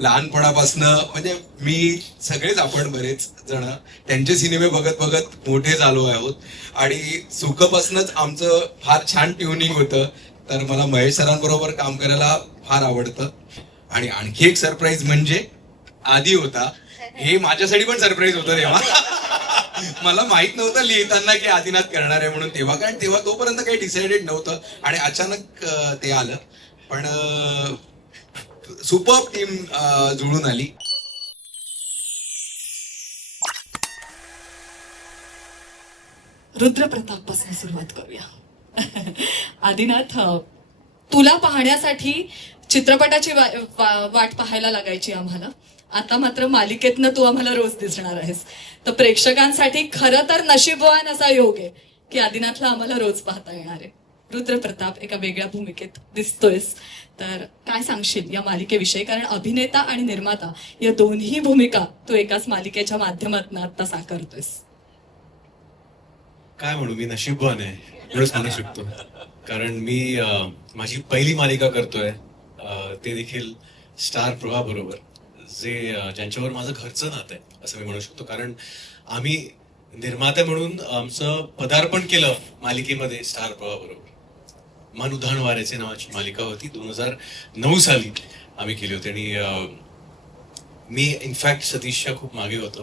लहानपणापासनं म्हणजे मी सगळेच आपण बरेच जण त्यांचे सिनेमे बघत बघत मोठे झालो आहोत. आणि सुखपासूनच आमचं फार छान ट्युनिंग होतं. तर मला महेश सरांबरोबर काम करायला फार आवडतं. आणि आणखी एक सरप्राईज म्हणजे आधी होता. हे माझ्यासाठी पण सरप्राईज होतं तेव्हा. मला माहीत नव्हतं लिहिताना की आदिनाथ करणार आहे म्हणून तेव्हा. कारण तेव्हा तोपर्यंत काही डिसाइडेड नव्हतं. आणि अचानक ते आलं. पण सुपर टीम जुळून आली. रुद्रप्रतापपासून सुरुवात करूया. आदिनाथ तुला पाहण्यासाठी चित्रपटाची वा- वा- वाट पाहायला लागायची आम्हाला. आता मात्र मालिकेतनं तू आम्हाला रोज दिसणार आहेस. तर प्रेक्षकांसाठी खरं तर नशीबवान असा योग आहे की आदिनाथला आम्हाला रोज पाहता येणार आहे. रुद्रप्रताप एका वेगळ्या भूमिकेत दिसतोयस तर काय सांगशील या मालिकेविषयी? कारण अभिनेता आणि निर्माता या दोन्ही भूमिका तू एकाच मालिकेच्या माध्यमातून आता साकारतोयस. काय म्हणू मी नशीबवान आहे. एवढं सांगू शकतो. कारण मी अं, माझी पहिली मालिका करतोय अं, ते देखील स्टार प्रभा बरोबर जे अं, ज्यांच्यावर माझं घरचं नातं आहे असं मी म्हणू शकतो. कारण आम्ही निर्माते म्हणून आमचं पदार्पण केलं मालिकेमध्ये स्टार प्रभा बरोबर. मन उधाण वाऱ्याचे नावाची मालिका होती. दोन हजार नऊ साली आम्ही केली होती. आणि मी इनफॅक्ट सतीशच्या खूप मागे होतो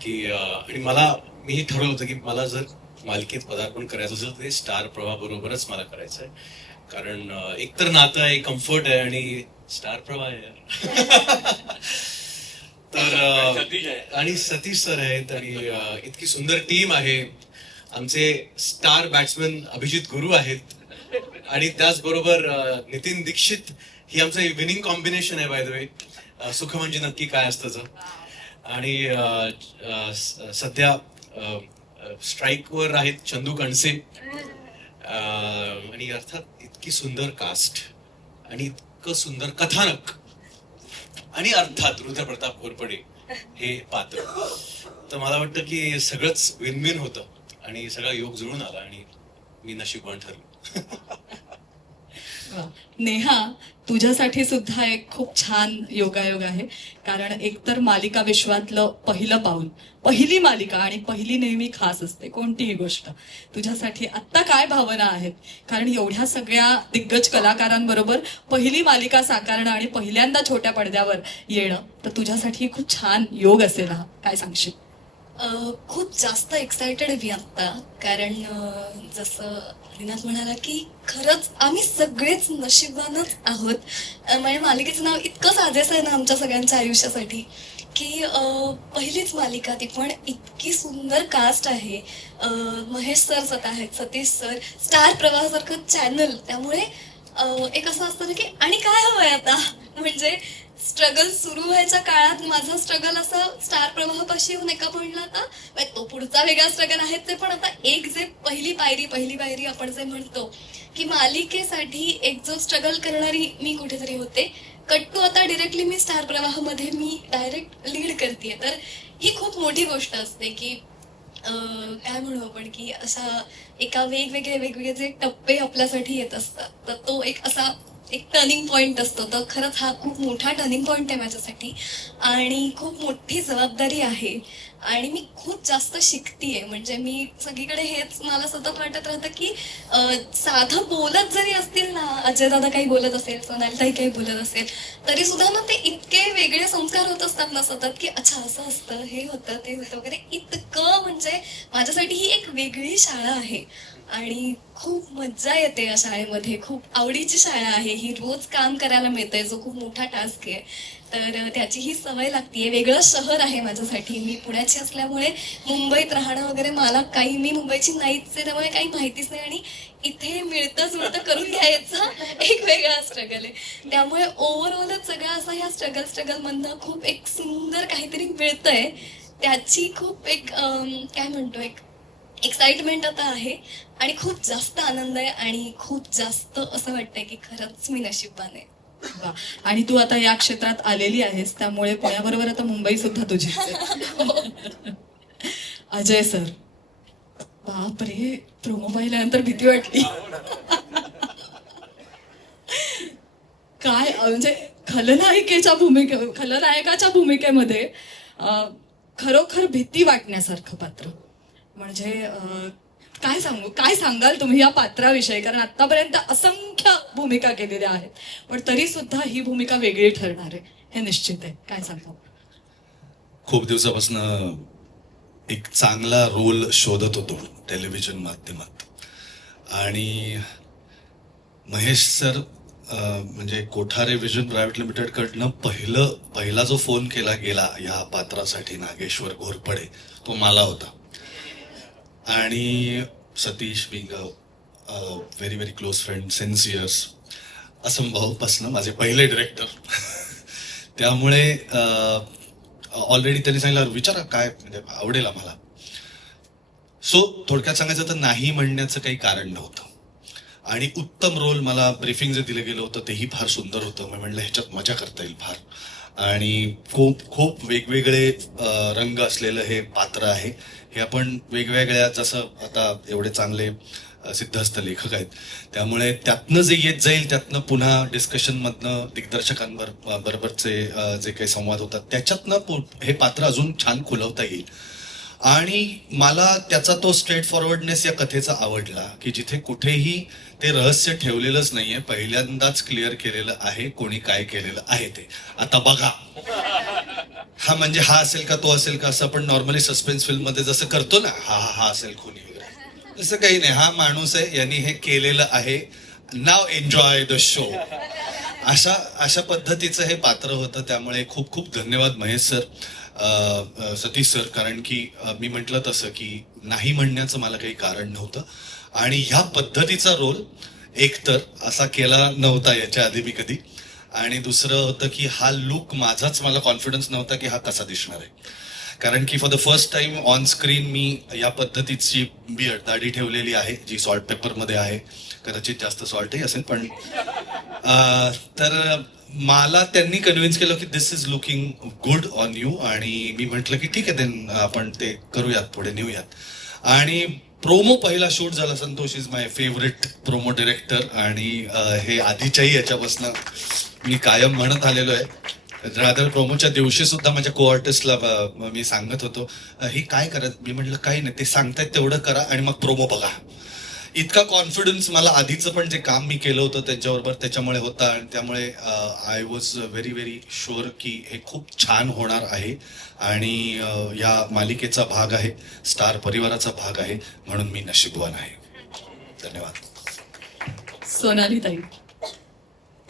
की आणि मला मी हे ठरवलं होतं की मला जर मालिकेत पदार्पण करायचं असेल तर ते स्टार प्रवाह बरोबरच मला करायचं आहे. कारण एकतर नातं आहे कम्फर्ट आहे आणि स्टार प्रवाह आहे तर आणि सतीश सर आहेत आणि इतकी सुंदर टीम आहे. आमचे स्टार बॅट्समॅन अभिजित गुरु आहेत. आणि त्याचबरोबर नितीन दीक्षित ही आमचं विनिंग कॉम्बिनेशन आहे बाय द वे सुख म्हणजे नक्की काय असतं आणि अं, सध्या स्ट्राईक वर आहेत चंदू कणसे. अं, आणि अर्थात इतकी सुंदर कास्ट आणि इतकं सुंदर कथानक. आणि अर्थात रुद्र प्रताप घोरपडे हे पात्र. तर मला वाटतं की सगळंच विनविन होतं आणि सगळा योग जुळून आला आणि मी नशीबवान ठरलो. नेहा तुझ्यासाठी सुद्धा एक खूप छान योगायोग आहे. कारण एकतर मालिका विश्वातलं पहिलं पाऊल पहिली मालिका आणि पहिली नेहमी खास असते कोणतीही गोष्ट. तुझ्यासाठी आत्ता काय भावना आहेत? कारण एवढ्या सगळ्या दिग्गज कलाकारांबरोबर पहिली मालिका साकारणं आणि पहिल्यांदा छोट्या पडद्यावर येणं तर तुझ्यासाठी खूप छान योग असेल हा. काय सांगशील? खूप जास्त एक्सायटेड आहे मी आत्ता. कारण जसं हरिनाथ म्हणाला की खरंच आम्ही सगळेच नशिबानच आहोत. म्हणजे मालिकेचं नाव इतकं साजेसं आहे ना आमच्या सगळ्यांच्या आयुष्यासाठी की पहिलीच मालिका ती पण इतकी सुंदर कास्ट आहे. महेश सर स्वतः आहेत सतीश सर स्टार प्रवाहासारखं चॅनल त्यामुळे एक असं असतं ना की आणि काय हवंय आता? म्हणजे स्ट्रगल सुरू व्हायच्या काळात माझा स्ट्रगल असा स्टार प्रवाहापाशी येऊन एका पॉइंटला आता म्हणजे तो पुढचा वेगळा स्ट्रगल आहे ते पण आता एक जे पहिली पायरी पहिली पायरी आपण जे म्हणतो की मालिकेसाठी एक जो स्ट्रगल करणारी मी कुठेतरी होते. कट्टू आता डिरेक्टली मी स्टार प्रवाहामध्ये मी डायरेक्ट लीड करते तर ही खूप मोठी गोष्ट असते की काय म्हणू आपण की अशा एका वेगवेगळे वेगवेगळे जे टप्पे आपल्यासाठी येत असतात तर तो एक असा एक टर्निंग पॉईंट असतो. तर खरंच हा खूप मोठा टर्निंग पॉईंट आहे माझ्यासाठी. आणि खूप मोठी जबाबदारी आहे. आणि मी खूप जास्त शिकतीये. म्हणजे मी सगळीकडे हेच मला सतत वाटत राहतं की साधं बोलत जरी असतील ना अजय दादा काही बोलत असेल सोनालीताई काही बोलत असेल तरी सुद्धा ना ते इतके वेगळे संस्कार होत असतात ना सतत की अच्छा असं असतं हे होतं ते होतं वगैरे. इतकं म्हणजे माझ्यासाठी ही एक वेगळी शाळा आहे. आणि खूप मज्जा येते या शाळेमध्ये. खूप आवडीची शाळा आहे. ही रोज काम करायला मिळतंय. जो खूप मोठा टास्क आहे. तर त्याची ही सवय लागतीये. वेगळं शहर आहे माझ्यासाठी. मी पुण्याची असल्यामुळे मुंबईत राहणं वगैरे मला काही मी मुंबईची नाहीच आहे. त्यामुळे काही माहितीच नाही. आणि इथे मिळतं जुळतं करून घ्यायचा एक वेगळा स्ट्रगल आहे. त्यामुळे ओव्हरऑलच सगळा असा ह्या स्ट्रगल स्ट्रगल मधनं खूप एक सुंदर काहीतरी मिळतंय. त्याची खूप एक काय म्हणतो एक एक्साइटमेंट आता आहे आणि खूप जास्त आनंद आहे आणि खूप जास्त असं वाटतंय की खरंच मी नशीबवान आहे. आणि तू आता या क्षेत्रात आलेली आहेस त्यामुळे पुण्याबरोबर आता मुंबई सुद्धा तुझी. अजय सर. बापरे प्रोमो पाहिल्यानंतर भीती वाटली. काय म्हणजे खलनायिकेच्या भूमिके खलनायकाच्या भूमिकेमध्ये खरोखर भीती वाटण्यासारखं पात्र. म्हणजे काय सांगू काय सांगाल तुम्ही या पात्राविषयी? कारण आतापर्यंत असंख्य भूमिका केलेल्या आहेत. पण तरी सुद्धा ही भूमिका वेगळी ठरणार आहे. हे निश्चित आहे. काय सांगाल खूप दिवसापासून एक चांगला रोल शोधत होतो टेलिव्हिजन माध्यमात. आणि महेश सर म्हणजे कोठारे विजन प्रायव्हेट लिमिटेडकडनं पहिलं पहिला जो फोन केला गेला या पात्रासाठी नागेश्वर घोरपडे तो मला होता. आणि Satish being very very close friend सिन्सियर्स असंभवपासनं माझे पहिले डिरेक्टर त्यामुळे ऑलरेडी त्यांनी सांगितलं विचारा काय म्हणजे आवडेल आम्हाला. सो थोडक्यात सांगायचं तर नाही म्हणण्याचं काही कारण नव्हतं. आणि उत्तम रोल मला ब्रीफिंग जे दिलं गेलं होतं तेही फार सुंदर होतं. मी म्हणलं ह्याच्यात मजा करता येईल फार. आणि खूप खूप वेगवेगळे रंग असलेलं हे पात्र आहे. हे आपण वेगवेगळ्या जसं आता एवढे चांगले अं, सिद्धहस्त लेखक आहेत. त्यामुळे त्यातनं जे येत जाईल त्यातनं पुन्हा डिस्कशनमधनं दिग्दर्शकांवर बरोबरचे जे काही संवाद होतात त्याच्यातनं हे पात्र अजून छान खुलवता येईल. आणि मला त्याचा तो स्ट्रेट फॉरवर्डनेस या कथेचा आवडला की जिथे कुठेही ते रहस्य ठेवलेलंच नाहीये. पहिल्यांदाच क्लिअर केलेलं आहे कोणी काय केलेलं आहे ते. आता बघा. हा म्हणजे हा असेल का तो असेल का असं आपण नॉर्मली सस्पेन्स फिल्ममध्ये जसं करतो ना हा हा हा असेल खुनी वगैरे. तसं काही नाही. हा माणूस आहे यांनी हे केलेलं आहे. नाव एन्जॉय द शो अशा अशा पद्धतीचं हे पात्र होतं. त्यामुळे खूप खूप धन्यवाद महेश सर. सतीश सर कारण की मी म्हटलं तसं की नाही म्हणण्याचं मला काही कारण नव्हतं. आणि ह्या पद्धतीचा रोल एकतर असा केला नव्हता याच्या आधी मी कधी. आणि दुसरं होतं की हा लुक माझाच मला कॉन्फिडन्स नव्हता की हा कसा दिसणार आहे. कारण की for the first time on screen मी या पद्धतीची बियर्ड दाढी ठेवलेली आहे जी सॉल्ट पेपरमध्ये आहे. कदाचित जास्त सॉल्टही असेल पण तर मला त्यांनी कन्व्हिन्स केलं की this is looking good on you आणि मी म्हटलं की ठीक आहे देन आपण ते करूयात पुढे नेऊयात. आणि प्रोमो पहिला शूट झाला Santosh is my favourite promo director आणि हे आधीच्याही याच्यापासून मी कायम म्हणत आलेलो आहे. रादर प्रोमोच्या दिवशी सुद्धा माझ्या को आर्टिस्टला मी सांगत होतो हे काय करत मी म्हटलं काही नाही ते सांगतायत तेवढं करा आणि मग प्रोमो बघा. इतका कॉन्फिडन्स मला आधीचं पण जे काम मी केलं होतं त्यांच्याबरोबर त्याच्यामुळे होता आणि त्यामुळे I was very very sure की हे खूप छान होणार आहे. आणि या मालिकेचा भाग आहे स्टार परिवाराचा भाग आहे म्हणून मी नशीबवान आहे. धन्यवाद. सोनाली ताई.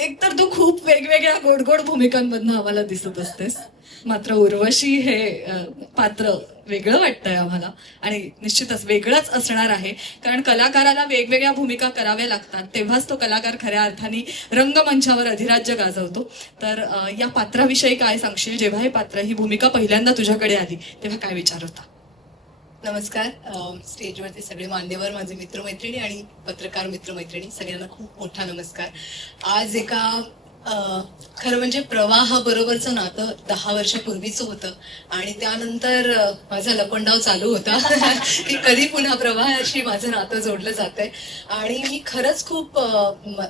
एकतर तू खूप वेगवेगळ्या गोड गोड भूमिकांमधनं आम्हाला दिसत असतेस. मात्र उर्वशी हे पात्र वेगळं वाटतंय आम्हाला आणि निश्चितच वेगळंच असणार आहे. कारण कलाकाराला वेगवेगळ्या भूमिका कराव्या लागतात. तेव्हाच तो कलाकार खऱ्या अर्थाने रंगमंचावर अधिराज्य गाजवतो. तर या पात्राविषयी काय सांगशील? जेव्हा हे पात्र ही भूमिका पहिल्यांदा तुझ्याकडे आली तेव्हा काय विचार होता? नमस्कार. अं, स्टेजवरचे सगळे मान्यवर माझे मित्रमैत्रिणी आणि पत्रकार मित्रमैत्रिणी सगळ्यांना खूप मोठा नमस्कार. आज एका खरं म्हणजे प्रवाहाबरोबरचं नातं दहा वर्षापूर्वीचं होतं आणि त्यानंतर माझा लपंडाव चालू होता की कधी पुन्हा प्रवाहाशी माझं नातं जोडलं जातंय. आणि मी खरंच खूप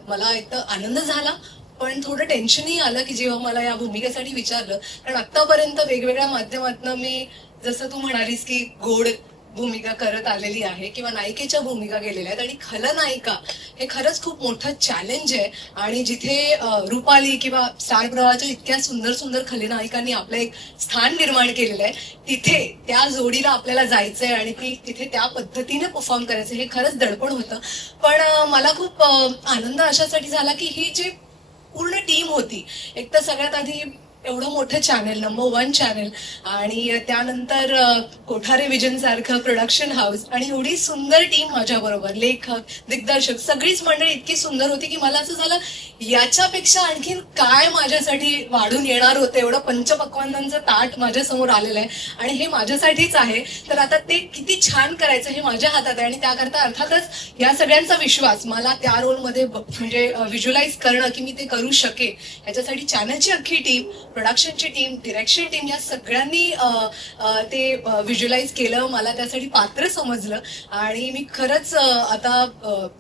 मला एक आनंद झाला पण थोडं टेन्शनही आलं की जेव्हा मला या भूमिकेसाठी विचारलं. कारण आतापर्यंत वेगवेगळ्या माध्यमातून मी जसं तू म्हणालीस की गोड भूमिका करत आलेली आहे किंवा नायिकेच्या भूमिका गेलेल्या आहेत आणि खलनायिका हे खरंच खूप मोठं चॅलेंज आहे. आणि जिथे रुपाली किंवा स्टार प्रवाहाच्या इतक्या सुंदर सुंदर खलनायिकांनी आपलं एक स्थान निर्माण केलेलं आहे तिथे त्या जोडीला आपल्याला जायचंय आणि ती तिथे त्या पद्धतीने परफॉर्म करायचं हे खरंच दडपण होतं. पण मला खूप आनंद अशासाठी झाला की ही जी पूर्ण टीम होती एक तर सगळ्यात आधी एवढं मोठं चॅनल नंबर वन चॅनल आणि त्यानंतर कोठारे विजन सारखं प्रोडक्शन हाऊस आणि एवढी सुंदर टीम माझ्या बरोबर. लेखक दिग्दर्शक सगळीच मंडळी इतकी सुंदर होती की मला असं झालं याच्यापेक्षा आणखीन काय माझ्यासाठी वाढून येणार होतं? एवढं पंचपक्वांनांचं ताट माझ्यासमोर आलेलं आहे. आणि हे माझ्यासाठीच आहे. तर आता ते किती छान करायचं हे माझ्या हातात आहे. आणि त्याकरता अर्थातच या सगळ्यांचा विश्वास मला त्या रोलमध्ये म्हणजे व्हिज्युअलाइज करणं की मी ते करू शके याच्यासाठी चॅनलची अख्खी टीम प्रोडक्शनची टीम डिरेक्शन टीम या सगळ्यांनी ते व्हिज्युलाइज केलं मला त्यासाठी पात्र समजलं. आणि मी खरंच आता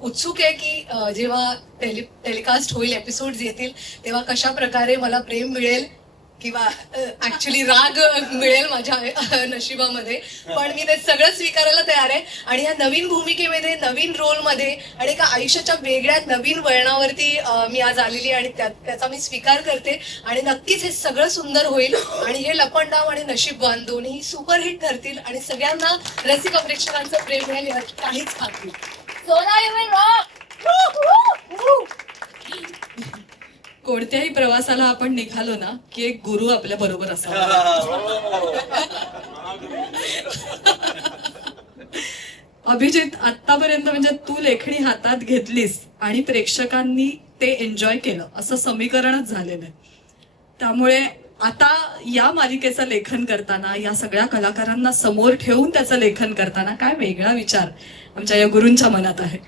उत्सुक आहे की जेव्हा टेलि टेलिकास्ट होईल एपिसोड्स येतील तेव्हा कशा प्रकारे मला प्रेम मिळेल किंवा ऍक्च्युली राग मिळेल माझ्या नशिबामध्ये. पण मी ते सगळं स्वीकारायला तयार आहे. आणि या नवीन भूमिकेमध्ये नवीन रोलमध्ये आणि एका आयुष्याच्या वेगळ्या नवीन वळणावरती मी आज आलेली आणि त्या- त्याचा मी स्वीकार करते. आणि नक्कीच हे सगळं सुंदर होईल. आणि हे लपंडाव आणि नशीबवान दोन्ही सुपरहिट ठरतील. आणि सगळ्यांना रसिक प्रेक्षकांचं प्रेम मिळेल यात काहीच खात्री कोणत्याही प्रवासाला आपण निघालो ना की एक गुरु आपल्या बरोबर असावा. अभिजित आतापर्यंत म्हणजे तू लेखणी हातात घेतलीस आणि प्रेक्षकांनी ते एन्जॉय केलं. असं समीकरणच झालेलं आहे. त्यामुळे आता या मालिकेचं लेखन करताना या सगळ्या कलाकारांना समोर ठेवून त्याचं लेखन करताना काय वेगळा विचार आमच्या या गुरूंच्या मनात आहे?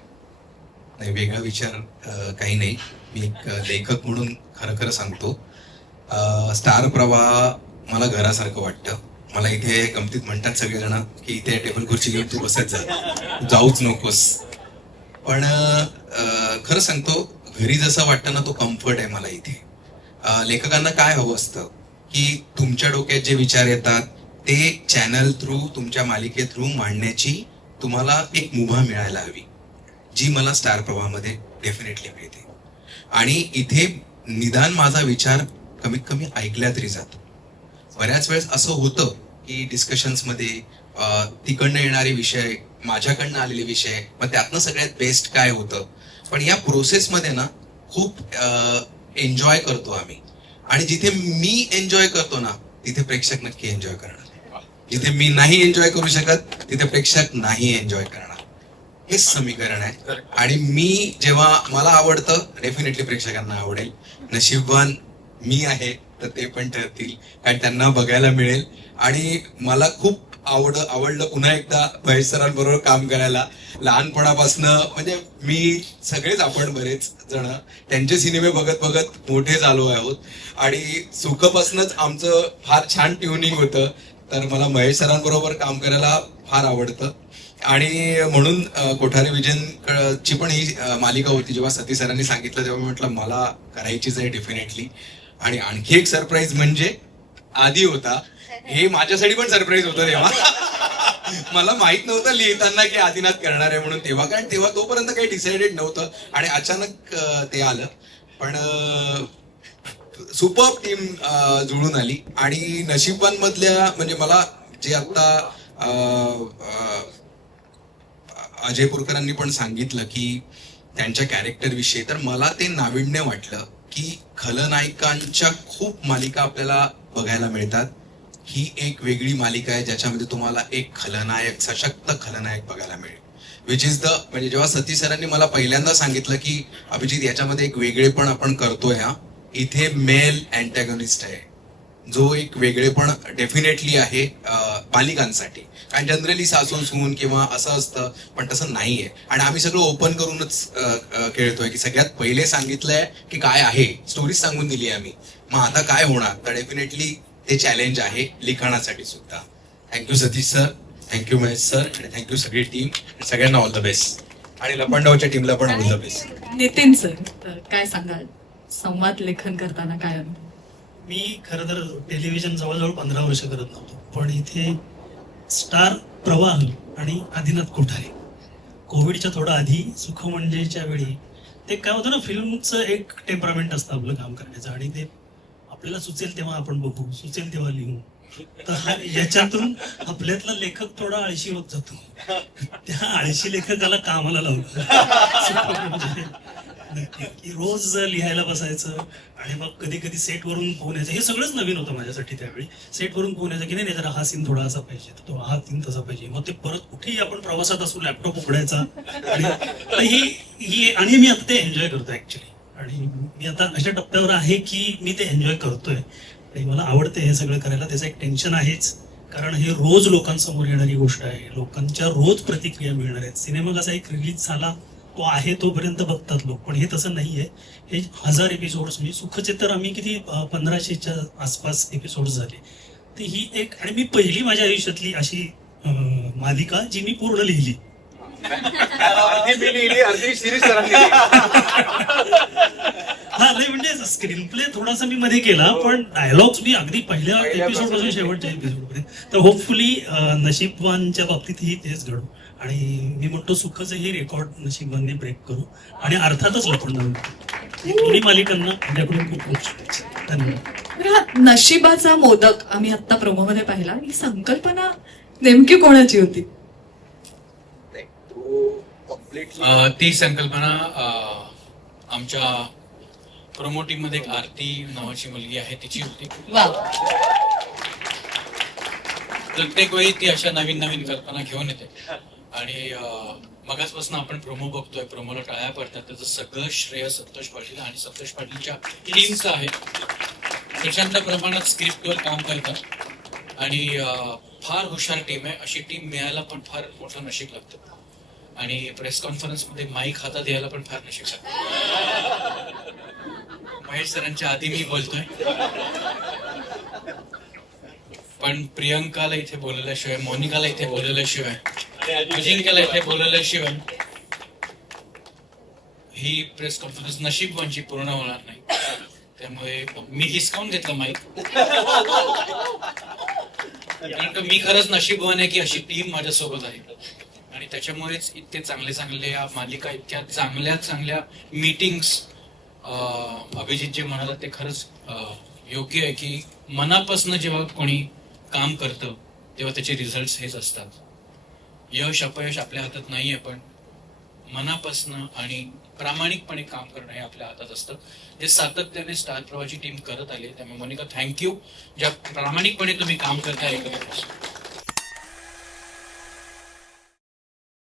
नाही वेगळा विचार काही नाही. मी एक लेखक म्हणून खरं खरं सांगतो. स्टार प्रवाह मला घरासारखं वाटतं. मला इथे गमतीत म्हणतात सगळेजण की इथे टेबल खुर्ची घेऊन तू बसत जा. जाऊच नकोस. पण खरं सांगतो घरी जसं वाटतं ना तो कम्फर्ट आहे मला इथे. लेखकांना काय हवं असतं? की तुमच्या डोक्यात जे विचार येतात ते चॅनल थ्रू तुमच्या मालिके थ्रू मांडण्याची तुम्हाला एक मुभा मिळायला हवी जी मला स्टार प्रवाहामध्ये डेफिनेटली मिळते. आणि इथे निदान माझा विचार कमीत कमी ऐकला तरी जातो. बऱ्याच वेळेस असं होतं की डिस्कशन्समध्ये तिकडनं येणारे विषय माझ्याकडनं आलेले विषय मग त्यातनं सगळ्यात बेस्ट काय होतं? पण या प्रोसेसमध्ये ना खूप एन्जॉय करतो आम्ही. आणि जिथे मी एन्जॉय करतो ना तिथे प्रेक्षक नक्की एन्जॉय करणार. जिथे मी नाही एन्जॉय करू शकत तिथे प्रेक्षक नाही एन्जॉय करणार. हेच समीकरण आहे. आणि मी जेव्हा मला आवडतं डेफिनेटली प्रेक्षकांना आवडेल. नशीबवान मी आहे तर ते पण ठरतील. कारण त्यांना बघायला मिळेल. आणि मला खूप आवड आवडलं पुन्हा एकदा महेश सरांबरोबर काम करायला. लहानपणापासनं म्हणजे मी सगळेच आपण बरेच जण त्यांचे सिनेमे बघत बघत मोठे झालो आहोत. आणि सुखपासूनच आमचं फार छान ट्युनिंग होतं. तर मला महेश सरांबरोबर काम करायला फार आवडतं. आणि म्हणून कोठारी कोठारे ची पण ही मालिका होती. जेव्हा सती सरांनी सांगितलं तेव्हा मी म्हटलं मला करायचीच आहे डेफिनेटली आणि आणखी एक सरप्राईज म्हणजे आधी होता. हे माझ्यासाठी पण सरप्राईज होतं तेव्हा. मला माहीत नव्हतं लिहिताना की आदिनाथ करणार आहे म्हणून तेव्हा. कारण तेव्हा तोपर्यंत काही डिसाइडेड नव्हतं. आणि अचानक ते आलं. पण सुपर टीम जुळून आली. आणि नशिबांमधल्या म्हणजे मला जे आता अजय पुरकरांनी पण सांगितलं की त्यांच्या कॅरेक्टर विषयी. तर मला ते नाविन्य वाटलं की खलनायकांच्या खूप मालिका आपल्याला बघायला मिळतात. ही एक वेगळी मालिका आहे ज्याच्यामध्ये तुम्हाला एक खलनायक सशक्त खलनायक बघायला मिळेल. विच इज द म्हणजे जेव्हा सती सरांनी मला पहिल्यांदा सांगितलं की अभिजित याच्यामध्ये एक वेगळेपण आपण करतोय हा इथे मेल अँटॅगनिस्ट आहे. जो एक वेगळेपण डेफिनेटली आहे अं, कारण जनरली सासून सून किंवा असं असतं पण तसं नाहीये. आणि आम्ही सगळं ओपन करूनच खेळतोय की सगळ्यात पहिले सांगितलंय की काय आहे. स्टोरीज सांगून दिली आम्ही. मग आता काय होणार? तर डेफिनेटली ते चॅलेंज आहे लिखाणासाठी सुद्धा. Thank you Satish sir thank you Mahesh sir आणि थँक्यू सगळी टीम सगळ्यांना ऑल द बेस्ट आणि लपंडावच्या टीमला पण all the best Nitin sir काय सांगाल? संवाद लेखन करताना काय मी खरं तर टेलिव्हिजन जवळजवळ पंधरा वर्ष करत नव्हतो. पण इथे स्टार प्रवाह आणि आदिनाथ कोठारे. कोविडच्या थोडं आधी सुख म्हणजेच्या वेळी ते काय होतं ना फिल्मचं एक टेम्परामेंट असतं आपलं काम करण्याचं आणि ते आपल्याला सुचेल तेव्हा आपण बघू सुचेल तेव्हा लिहू. तर याच्यातून आपल्यातला लेखक थोडा आळशी होत जातो. त्या आळशी लेखकाला कामाला लावलं. की रोज लिहायला बसायचं आणि मग कधी कधी सेटवरून पोहण्याचं हे सगळंच नवीन होतं माझ्यासाठी त्यावेळी. सेटवरून पोहण्याचं की नाही जरा हा सीन थोडा असा पाहिजे. तो हा सीन तसा पाहिजे. मग ते परत कुठेही आपण प्रवासात असू लॅपटॉप उघडायचा. आणि ही ही आणि मी आता ते एन्जॉय करतो ऍक्च्युली आणि मी आता अशा टप्प्यावर आहे की मी ते एन्जॉय करतोय. आणि मला आवडते हे सगळं करायला. त्याचं एक टेन्शन आहेच. कारण हे रोज लोकांसमोर येणारी गोष्ट आहे. लोकांच्या रोज प्रतिक्रिया मिळणार आहेत. सिनेमा कसा एक रिलीज झाला. तो आहे तोपर्यंत बघतात लोक. पण हे तसं नाहीये. हे हजार एपिसोड म्हणजे सुखचे तर आम्ही किती पंधराशेच्या आसपास एपिसोड झाले. तर ही एक आणि मी पहिली माझ्या आयुष्यातली अशी मालिका जी मी पूर्ण लिहिली. हा नाही म्हणजे स्क्रीन प्ले थोडासा मी मध्ये केला पण डायलॉग्स मी अगदी पहिल्या एपिसोडपासून शेवटच्या एपिसोड पर्यंत. तर होपफुली नशीबवानच्या बाबतीतही तेच घडू. आणि मी म्हणतो सुखचंही रेकॉर्ड नशीबवानने ब्रेक करू. आणि अर्थातच लपण दोन्ही मालिकांना माझ्याकडून खूप खूप शुभेच्छा. धन्यवाद. हा नशिबाचा मोदक आम्ही आता प्रोमोमध्ये पाहिला. ही संकल्पना नेमकी कोणाची होती? ती संकल्पना आमच्या प्रोमोटिंगमध्ये एक आरती नावाची मुलगी आहे तिची होती. वा. प्रत्येक वेळी ती अशा नवीन नवीन कल्पना घेऊन येते. आणि मगाचपासून आपण प्रोमो बघतोय प्रोमोला टाळ्या पडतात त्याचं सगळं श्रेय संतोष पाटील आणि संतोष पाटीलच्या टीमचं आहे. प्रचंड प्रमाणात स्क्रिप्टवर काम करतात. आणि फार हुशार टीम आहे. अशी टीम मिळायला पण फार मोठं नशीब लागतं. आणि प्रेस कॉन्फरन्समध्ये माईक हातात यायला पण फार नशीब लागतं. महेश सरांच्या आधी मी बोलतोय. पण प्रियंकाला इथे बोलवल्याशिवाय मोनिकाला इथे बोलवल्याशिवाय अजिंक्यला इथे बोलवल्याशिवाय ही प्रेस कॉन्फरन्स नशीबवांची पूर्ण होणार नाही. त्यामुळे मी हिसकावून घेतलं माईक कारण का मी खरंच नशीबवान आहे की अशी टीम माझ्यासोबत आहे. आणि त्याच्यामुळेच इतके चांगले चांगले या मालिका इतक्या चांगल्या चांगल्या मीटिंग्स अभिजित जे म्हणाला ते खरंच योग्य आहे की मनापासून जेव्हा कोणी काम करतं तेव्हा त्याचे रिझल्ट हेच असतात. यश अपयश आपल्या हातात नाहीये पण मनापासनं आणि प्रामाणिकपणे काम करणं हे आपल्या हातात असतं. जे सातत्याने स्टार प्रवाची टीम करत आली त्यामुळे मोनिका थँक्यू ज्या प्रामाणिकपणे तुम्ही काम करताय एकत्र